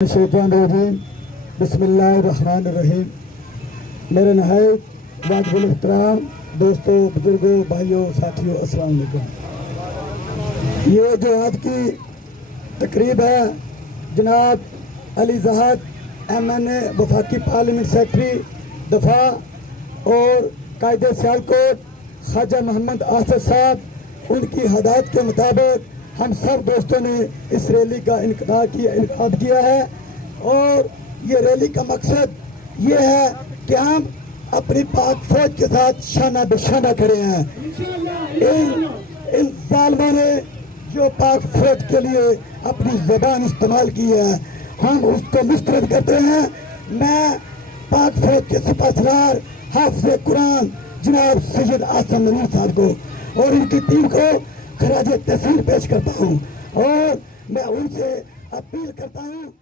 बिस्मिल्लाहिर्रहमानिर्रहीम। मेरे नहायत वाजिबुल एहतराम दोस्तों, बुजुर्गों, भाइयों, साथियों, अस्सलाम वालेकुम। ये जो आज की तकरीब है, जनाब अली जहाद MNA वफाकी पार्लियामेंट सेक्रेटरी दफा और कायदे सियालकोट ख्वाजा मोहम्मद आसिफ साहब, उनकी हदायत के मुताबिक हम सब दोस्तों ने इस रैली का इनकाद किया है। और ये रैली का मकसद ये है कि हम अपनी पाक फौज के साथ शाना बिशाना खड़े हैं। इन जालिमों ने जो पाक फौज के लिए अपनी जबान इस्तेमाल की है, हम उसको मुस्तरद करते हैं। मैं पाक फौज के सिपहसालार हाफिज़ कुरान जनाब सैयद आसम नूर साहब को और उनकी टीम को खराज तहसीन पेश करता हूँ और मैं उनसे अपील करता हूँ